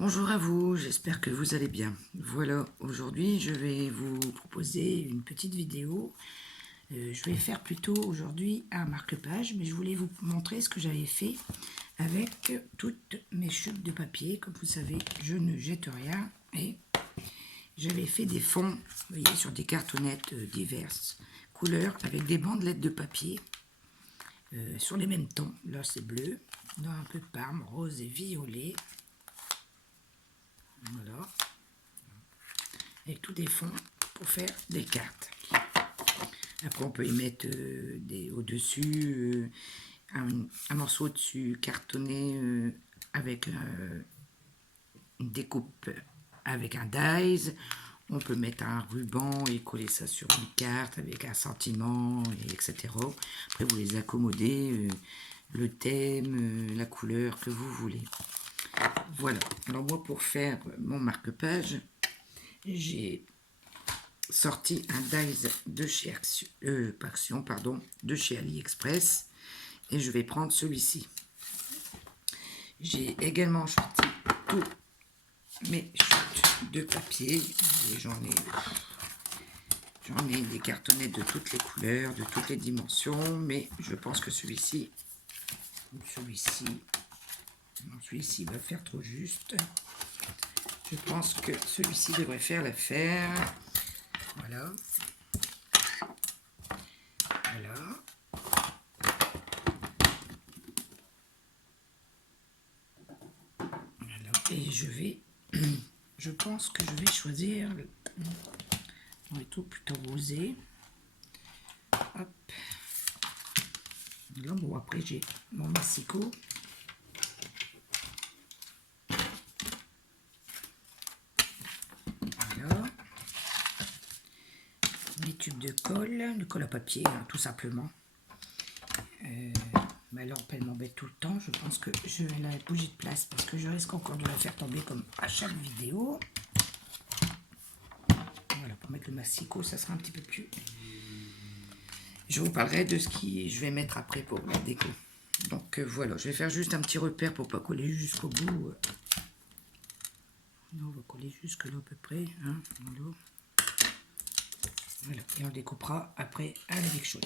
Bonjour à vous, j'espère que vous allez bien. Voilà, aujourd'hui je vais vous proposer une petite vidéo. Je vais faire plutôt aujourd'hui un marque-page, mais je voulais vous montrer ce que j'avais fait avec toutes mes chutes de papier. Comme vous savez, je ne jette rien et j'avais fait des fonds, vous voyez, sur des cartonnettes diverses couleurs avec des bandelettes de papier sur les mêmes tons. Là c'est bleu, là un peu de parme, rose et violet. Voilà, avec tous des fonds pour faire des cartes. Après on peut y mettre au-dessus un morceau dessus cartonné avec une découpe avec un dies. On peut mettre un ruban et coller ça sur une carte avec un sentiment, etc. Après vous les accommodez, le thème, la couleur que vous voulez. Voilà, alors moi pour faire mon marque-page, j'ai sorti un dies de chez de chez AliExpress et je vais prendre celui-ci. J'ai également sorti tous mes chutes de papier et j'en ai des cartonnettes de toutes les couleurs, de toutes les dimensions, mais je pense que celui-ci va faire trop juste. Je pense que celui-ci devrait faire l'affaire. Voilà. Voilà. Et je pense que je vais choisir un tout plutôt rosé. Hop. Là, bon, après j'ai mon massicot. Voilà. Mes tubes de colle à papier, hein, tout simplement. Ma lampe, elle m'embête tout le temps. Je pense que je vais la bouger de place parce que je risque encore de la faire tomber comme à chaque vidéo. Voilà, pour mettre le massicot, ça sera un petit peu plus... Je vous parlerai de ce que je vais mettre après pour la déco. Donc voilà, je vais faire juste un petit repère pour pas coller jusqu'au bout. On va coller jusque là à peu près. Hein, voilà, et on le découpera après à la Big Shot.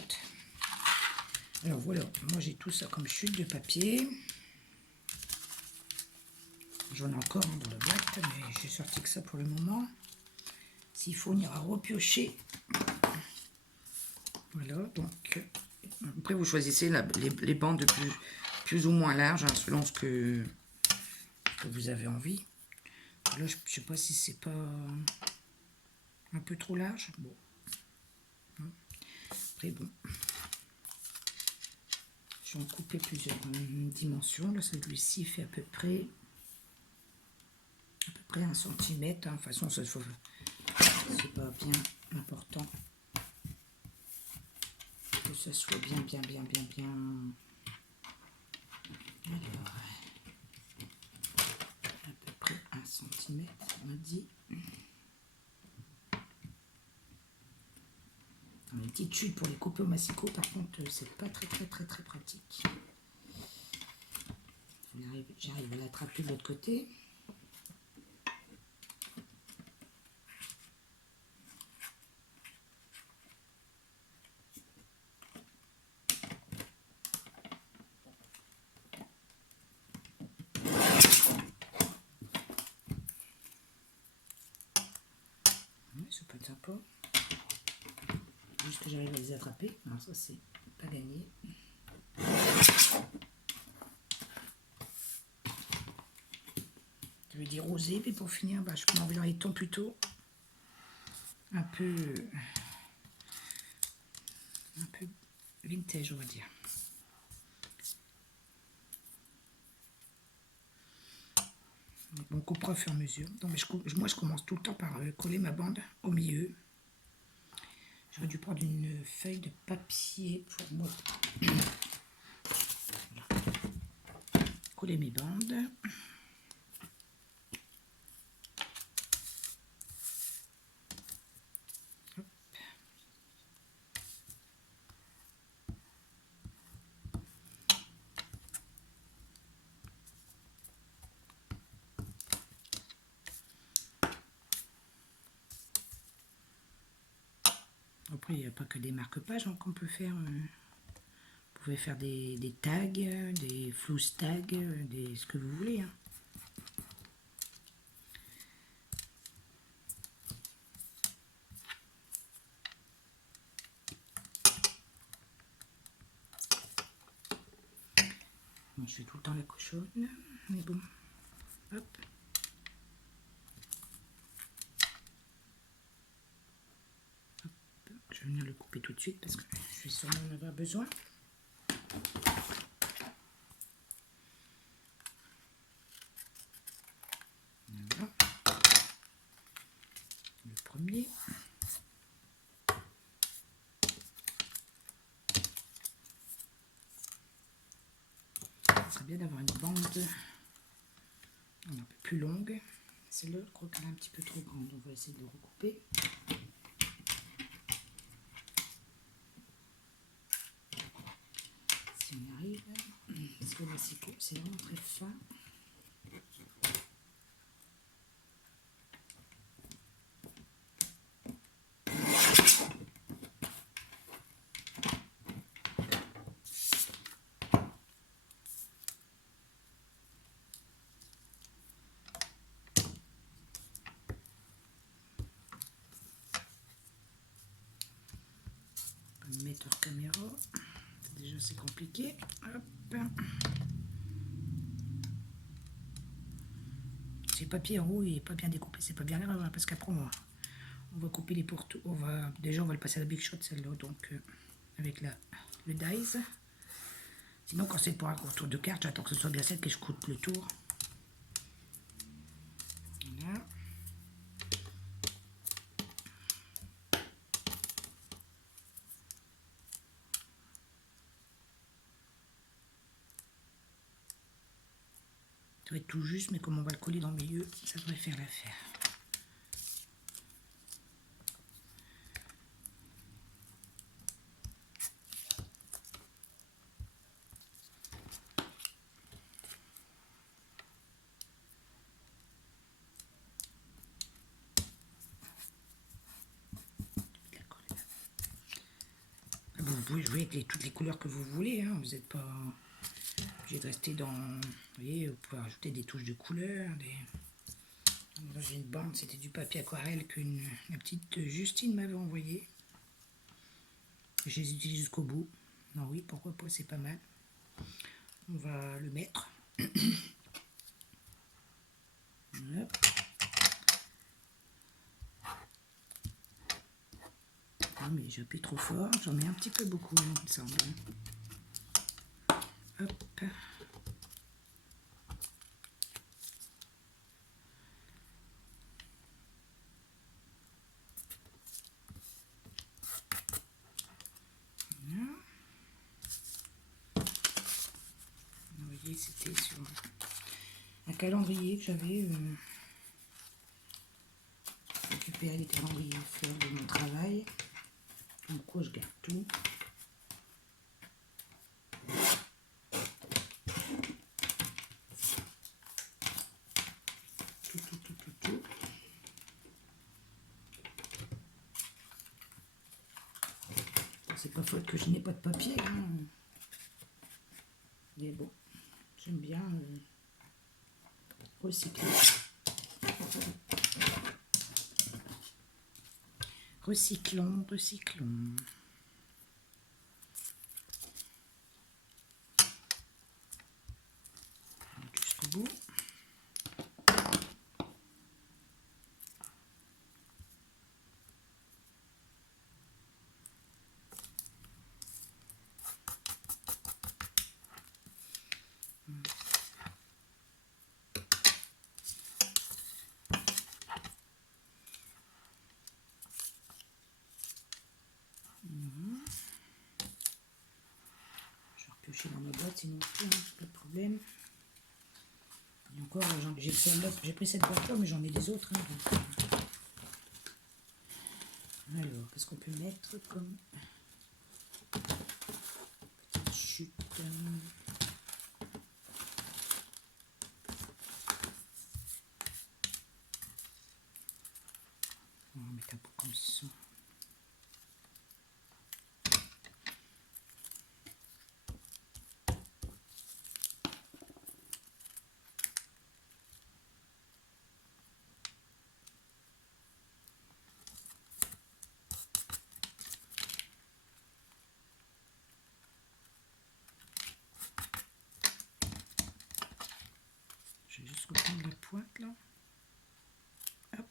Alors voilà, moi j'ai tout ça comme chute de papier. J'en ai encore dans la boîte, mais j'ai sorti que ça pour le moment. S'il faut, on ira repiocher. Voilà, donc après vous choisissez les bandes plus ou moins larges, hein, selon ce que vous avez envie. Là, je ne sais pas si c'est pas un peu trop large. Bon. Après, bon. Je vais en couper plusieurs dimensions. Là, celui-ci fait à peu près 1 centimètre. Hein. De toute façon, ça c'est pas bien important que ça soit bien. Alors, à peu près 1 centimètre, on m'a dit. Une petite chute pour les couper au massicot, par contre, c'est pas très pratique. J'arrive à l'attraper de l'autre côté. Ouais, ça peut être sympa. Juste que j'arrive à les attraper. Alors ça, c'est pas gagné. Je vais dire rosé, puis pour finir, je peux enlever les tons plutôt un peu vintage, on va dire. On coupera au fur et à mesure. Donc, moi, je commence tout le temps par coller ma bande au milieu. J'aurais dû prendre une feuille de papier pour moi. Coller mes bandes. Hop. Après, il n'y a pas que des marque-pages hein, qu'on peut faire. Vous pouvez faire des tags, des flouze tags, ce que vous voulez. Hein. Moi, je fais tout le temps la cochonne, mais bon. Hop. Je vais venir le couper tout de suite parce que je vais sûrement en avoir besoin. Voilà. Le premier. Ça serait bien d'avoir une bande un peu plus longue. Celle-là, je crois qu'elle est un petit peu trop grande. On va essayer de le recouper. Si on y arrive. Parce que là, c'est vraiment très fin. Mettre hors caméra, déjà c'est compliqué. Hop. Si le papier en haut il n'est pas bien découpé, c'est pas bien grave parce qu'après on va couper les pourtours. Déjà on va le passer à la Big Shot celle-là, donc avec le dies. Sinon quand c'est pour un tour de carte, j'attends que ce soit bien sec et je coupe le tour. Voilà. Ça va être tout juste, mais comme on va le coller dans le milieu, ça devrait faire l'affaire. Vous pouvez jouer avec toutes les couleurs que vous voulez, hein. Vous n'êtes pas obligé de rester dans... Vous voyez, vous pouvez rajouter des touches de couleurs, Là, j'ai une bande, c'était du papier aquarelle que la petite Justine m'avait envoyé. Je les utilise jusqu'au bout. Non, oui, pourquoi pas, c'est pas mal. On va le mettre. Hop. Ah, mais j'appuie trop fort, j'en mets un petit peu beaucoup, il me semble. Hop. Vous voyez, c'était sur un calendrier que j'avais récupéré les calendriers fleurs de mon travail. Donc quoi, je garde tout. Tout. C'est pas faute que je n'ai pas de papier. Hein. Mais bon, j'aime bien recycler. Recyclons. Jusqu'au bout. Je vais repiocher dans ma boîte, sinon pas de problème. Et encore, j'ai pris cette boîte-là, mais j'en ai des autres. Hein, donc. Alors, qu'est-ce qu'on peut mettre comme petite chute on va mettre un peu comme ça. vais juste reprendre la pointe là. Hop.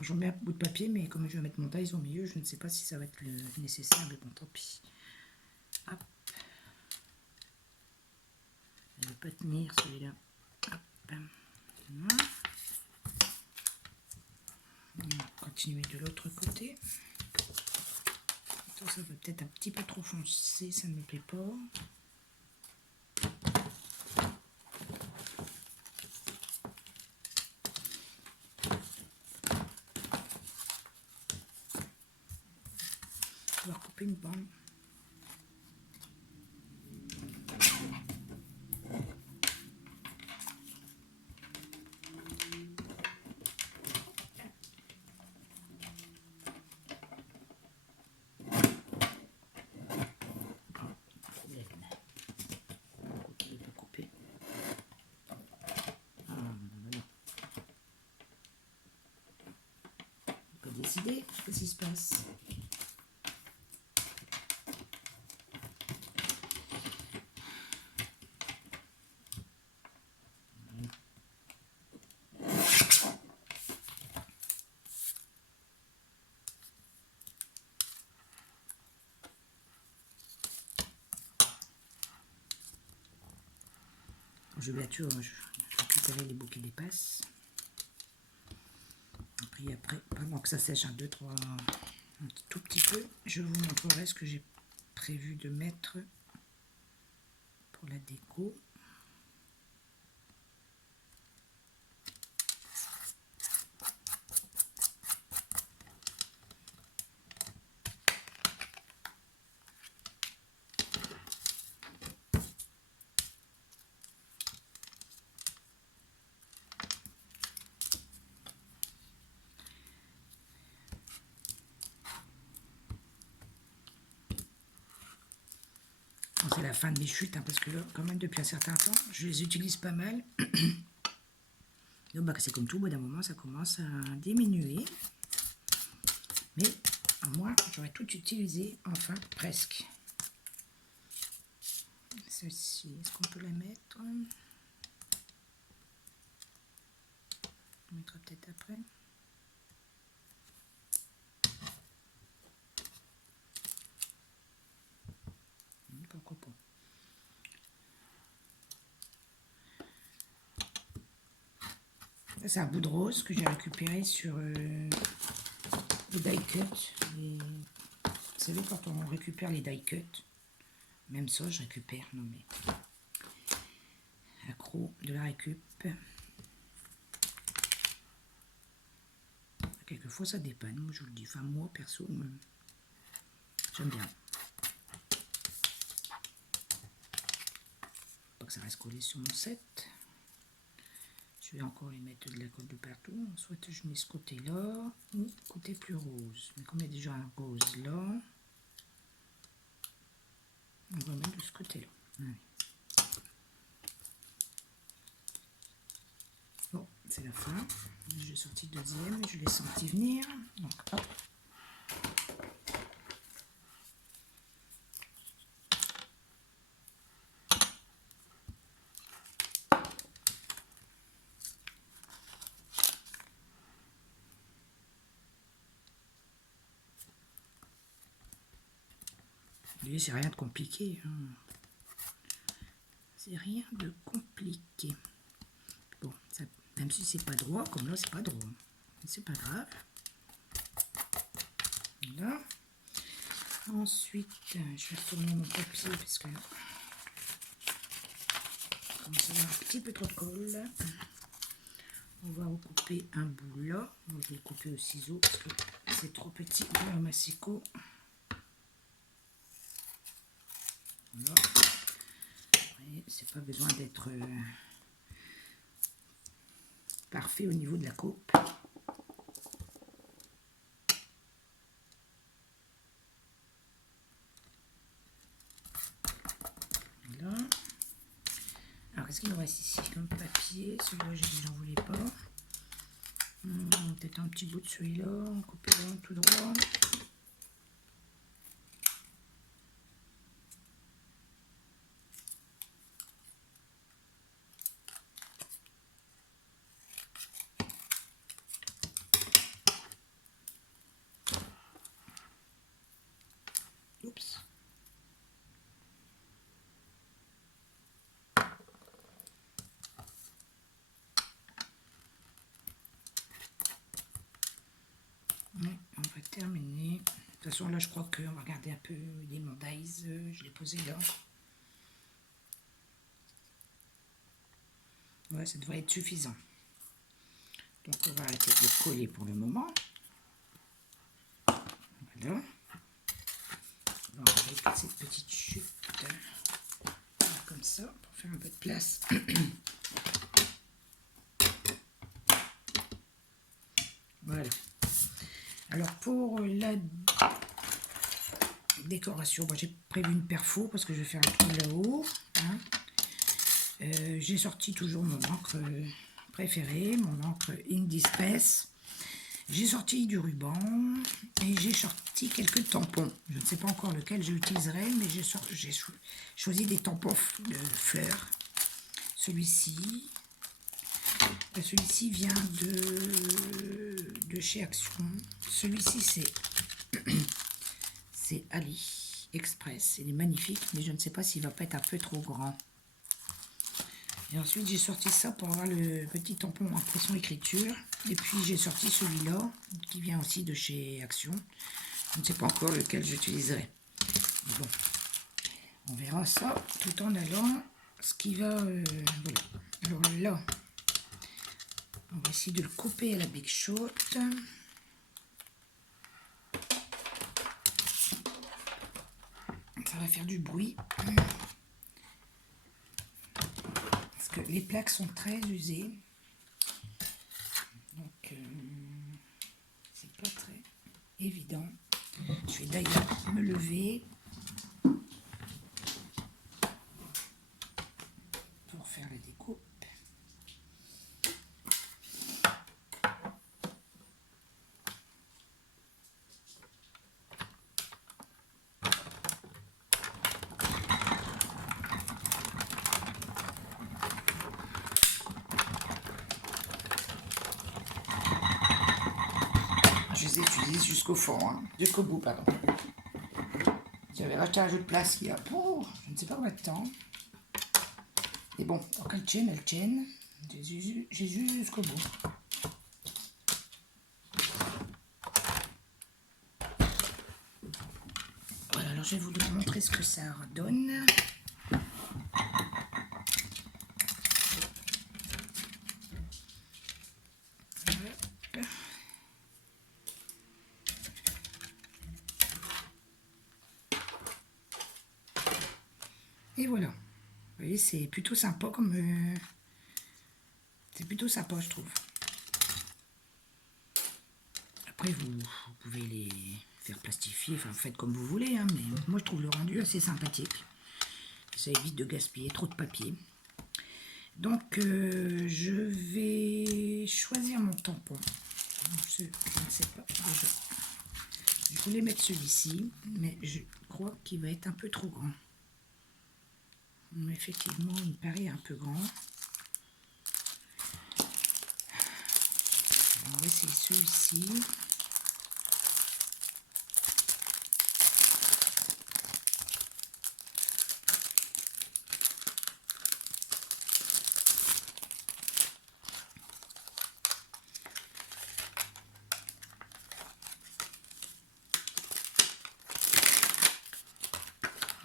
Je remets un bout de papier, mais comme je vais mettre mon dies au milieu, je ne sais pas si ça va être nécessaire, mais bon, tant pis. Hop. Il ne va pas tenir celui-là. Hop. Voilà. On va continuer de l'autre côté. Attends, ça va peut-être un petit peu trop foncé, ça ne me plaît pas. On va recouper une bande. Décider, qu'est-ce qui se passe? Je vais récupérer les bouts qui dépassent. Après, pendant que ça sèche un tout petit peu, je vous montrerai ce que j'ai prévu de mettre pour la déco. C'est la fin de mes chutes, hein, parce que là, quand même, depuis un certain temps, je les utilise pas mal. Donc, bah, c'est comme tout, au bout d'un moment, ça commence à diminuer. Mais, au moins, j'aurais tout utilisé, enfin, presque. Celle-ci, est-ce qu'on peut la mettre? On mettra peut-être après. Pourquoi pas? C'est un bout de rose que j'ai récupéré sur les die cut. Vous savez, quand on récupère les die cut, même ça, je récupère. Non mais accro de la récup. Quelquefois, ça dépanne. Moi, je vous le dis. Enfin, moi, perso, j'aime bien. Pas que ça reste collé sur mon set. Je vais encore les mettre de la colle de partout. Soit je mets ce côté-là ou côté plus rose. Mais comme il y a déjà un rose là, on va mettre de ce côté-là. Allez. Bon, c'est la fin. J'ai sorti le deuxième, je l'ai senti venir. Donc, hop. C'est rien de compliqué. Hein. C'est rien de compliqué. Bon, ça, même si c'est pas droit, comme là, c'est pas droit. C'est pas grave. Voilà. Ensuite, je vais retourner mon papier parce que il commence à avoir un petit peu trop de colle. On va recouper un bout là. Bon, je vais le couper au ciseau parce que c'est trop petit pour un massicot. Voilà. C'est pas besoin d'être parfait au niveau de la coupe. Voilà. Alors, qu'est-ce qu'il nous reste ici comme papier? Celui-là, j'en voulais pas. Peut-être un petit bout de celui-là, on coupe tout droit. toute façon, là, je crois qu'on va regarder un peu les Mondays. Je l'ai posé là. Ouais, ça devrait être suffisant. Donc, on va arrêter de le coller pour le moment. Voilà. On va avec cette petite chute. Comme ça, pour faire un peu de place. Voilà. Alors, pour la décoration, bon, j'ai prévu une perfo parce que je vais faire un trou là-haut. Hein. J'ai sorti toujours mon encre préférée, mon encre Indistress. J'ai sorti du ruban et j'ai sorti quelques tampons. Je ne sais pas encore lequel j'utiliserai, mais j'ai choisi des tampons de fleurs. Celui-ci vient de chez Action. Celui-ci, c'est Ali Express. Il est magnifique, mais je ne sais pas s'il va pas être un peu trop grand. Et ensuite, j'ai sorti ça pour avoir le petit tampon impression écriture. Et puis, j'ai sorti celui-là, qui vient aussi de chez Action. Je ne sais pas encore lequel j'utiliserai. Bon, on verra ça tout en allant. Ce qui va... voilà. Alors là, on va essayer de le couper à la Big Shot. Ça va faire du bruit. Les plaques sont très usées, donc c'est pas très évident. Je vais d'ailleurs me lever pour faire la découpe. Je les utilise jusqu'au fond, hein, jusqu'au bout, pardon. J'avais racheté un jeu de place il y a, je ne sais pas combien de temps. Et bon, quand elles tiennent, elles tiennent. J'ai jusqu'au bout. Voilà, alors je vais vous montrer ce que ça donne. Et voilà. Vous voyez, c'est plutôt sympa comme... c'est plutôt sympa, je trouve. Après, vous pouvez les faire plastifier, enfin, faites comme vous voulez, hein, mais moi, je trouve le rendu assez sympathique. Ça évite de gaspiller trop de papier. Donc, je vais choisir mon tampon. Je ne sais pas déjà. Je voulais mettre celui-ci, mais je crois qu'il va être un peu trop grand. Effectivement, il me paraît un peu grand. On va essayer celui-ci.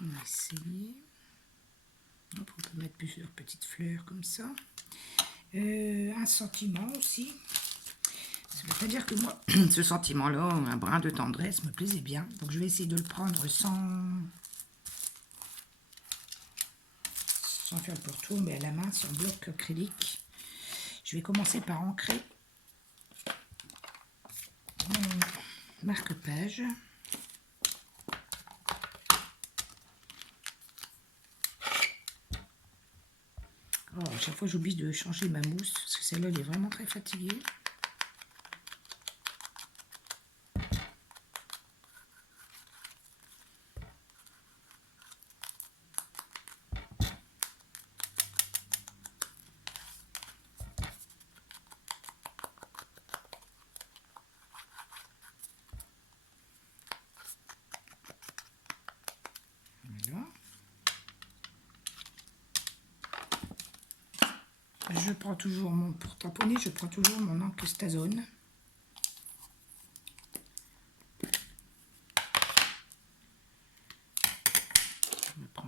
On va essayer. Hop, on peut mettre plusieurs petites fleurs comme ça. Un sentiment aussi. C'est-à-dire que moi, ce sentiment-là, un brin de tendresse, me plaisait bien. Donc je vais essayer de le prendre sans faire le pourtour, mais à la main, sur bloc acrylique. Je vais commencer par ancrer mon marque-page. Oh, à chaque fois, j'oublie de changer ma mousse, parce que celle-là, elle est vraiment très fatiguée. Voilà. Je prends toujours pour tamponner, je prends toujours mon encre Stazone.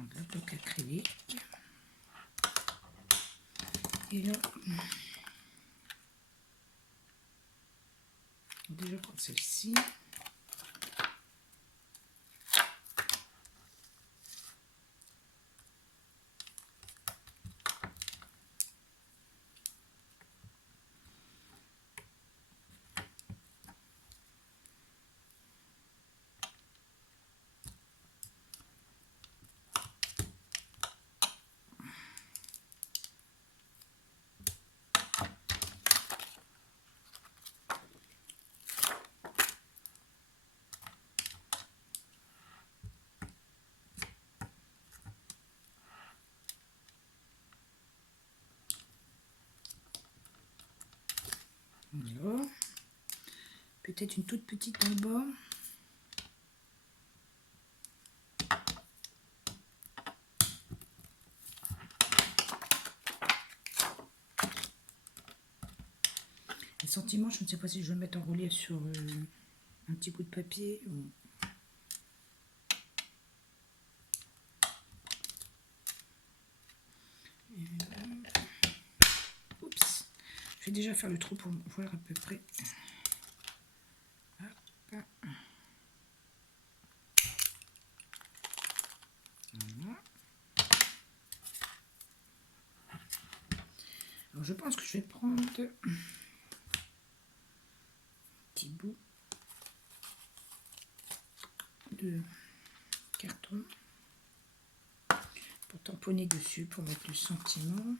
prendre un bloc acrylique. Et là, on va déjà prendre celle-ci. Voilà. Peut-être une toute petite en bas. Les sentiments, je ne sais pas si je vais mettre en relief sur un petit bout de papier ou... Oups. Je vais déjà faire le trou pour voir à peu près. Hop. Voilà. Alors je pense que je vais prendre un petit bout de carton pour tamponner dessus, pour mettre le sentiment.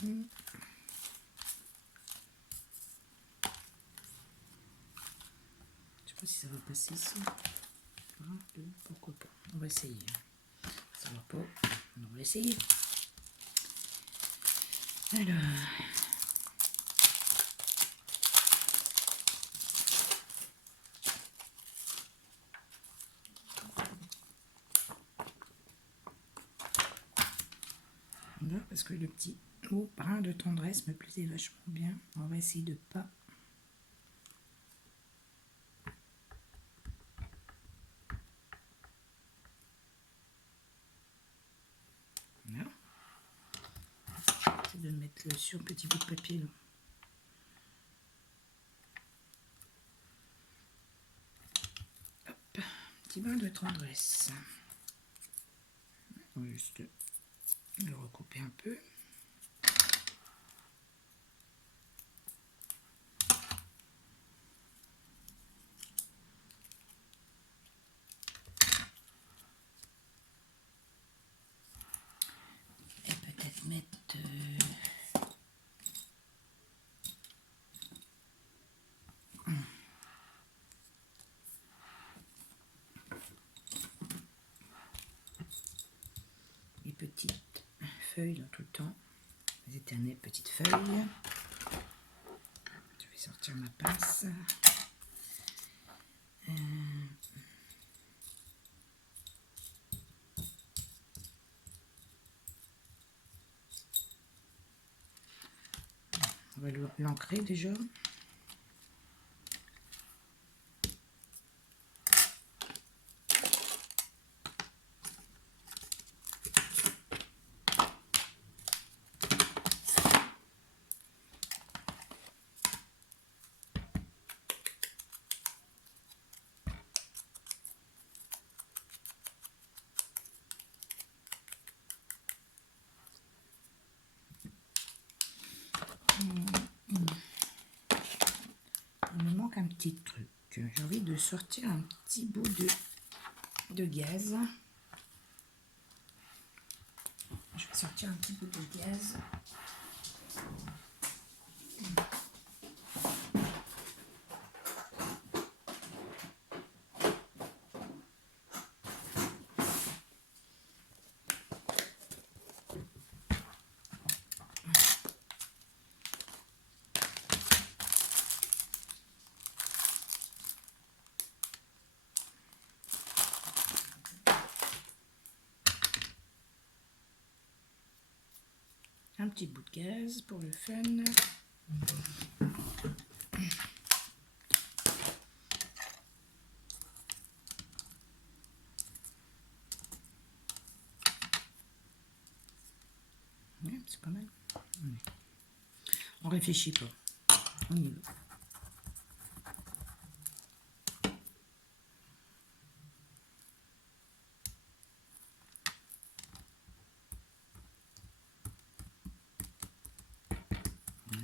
Je sais pas si ça va passer ici. Pourquoi pas. On va essayer. Ça va pas. On va essayer. Alors. Voilà, parce que le petit mot brin de tendresse me plaisait vachement bien. On va essayer de pas. Voilà. C'est de mettre sur le petit bout de papier là. Hop, petit brin de tendresse. On va juste le recouper un peu. Et peut-être mettre les petites feuilles là tout le temps. Les éternelles petites feuilles. Je vais sortir ma pince. On va l'ancrer déjà. Il me manque un petit truc. J'ai envie de sortir un petit bout de gaz. Je vais sortir un petit bout de gaz. un petit bout de gaz pour le fun. Ouais, c'est pas mal. On réfléchit pas. On y va.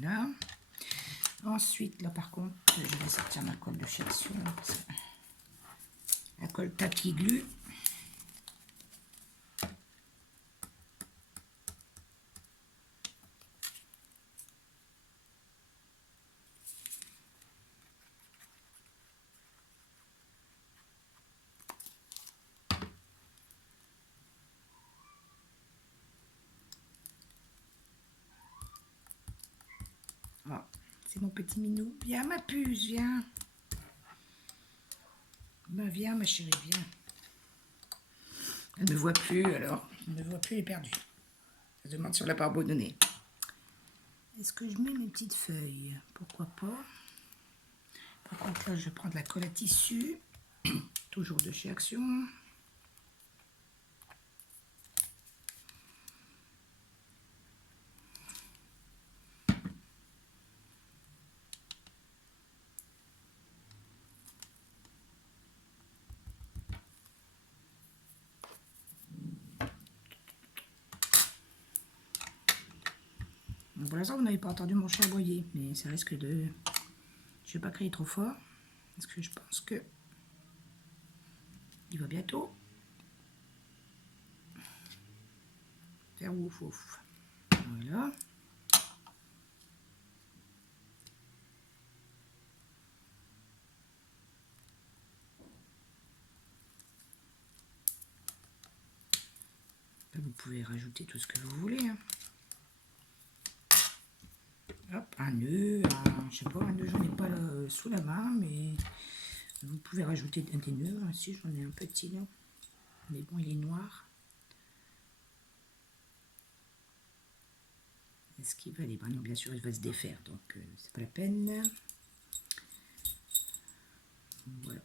Voilà. Ensuite, là par contre, je vais sortir ma colle de chez Action. La colle Tacky Glue. Oh, c'est mon petit minou. Viens ma puce, viens. Ben, viens ma chérie, viens. Elle ne me voit plus alors. Elle ne me voit plus, elle est perdue. Elle se demande si on l'a pas abandonnée. Est-ce que je mets mes petites feuilles? Pourquoi pas. Par contre là je vais prendre la colle à tissu. Toujours de chez Action. Pour l'instant, vous n'avez pas entendu mon chat aboyer, mais ça risque de... Je ne vais pas crier trop fort, parce que je pense que il va bientôt faire ouf ouf. Voilà. Là, vous pouvez rajouter tout ce que vous voulez. Hein. Hop, un nœud, je sais pas, un nœud, j'en ai pas là, sous la main, mais vous pouvez rajouter des nœuds. Ici, j'en ai un petit là, mais bon, il est noir. Est-ce qu'il va aller? Non, bien sûr, il va se défaire, donc c'est pas la peine. Voilà,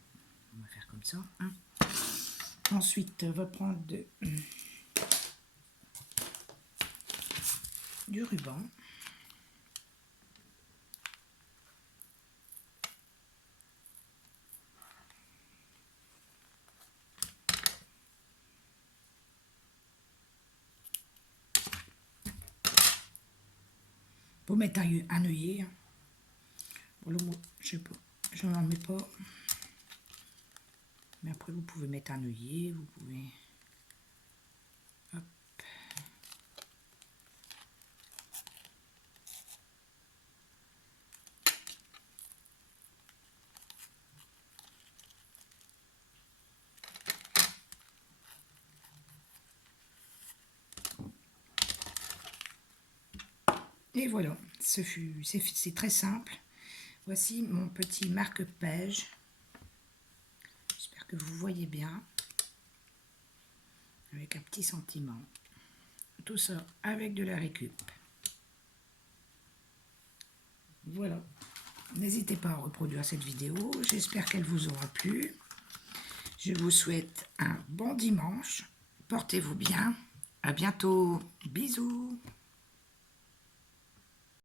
on va faire comme ça. Hein. Ensuite, on va prendre du ruban. Pour mettre un œillet. Hein. Bon, le mot, je sais pas, je n'en mets pas. Mais après, vous pouvez mettre un œillet, vous pouvez... Hop. Et voilà, c'est très simple. Voici mon petit marque-page. J'espère que vous voyez bien. Avec un petit sentiment. Tout ça avec de la récup. Voilà. N'hésitez pas à reproduire cette vidéo. J'espère qu'elle vous aura plu. Je vous souhaite un bon dimanche. Portez-vous bien. À bientôt. Bisous.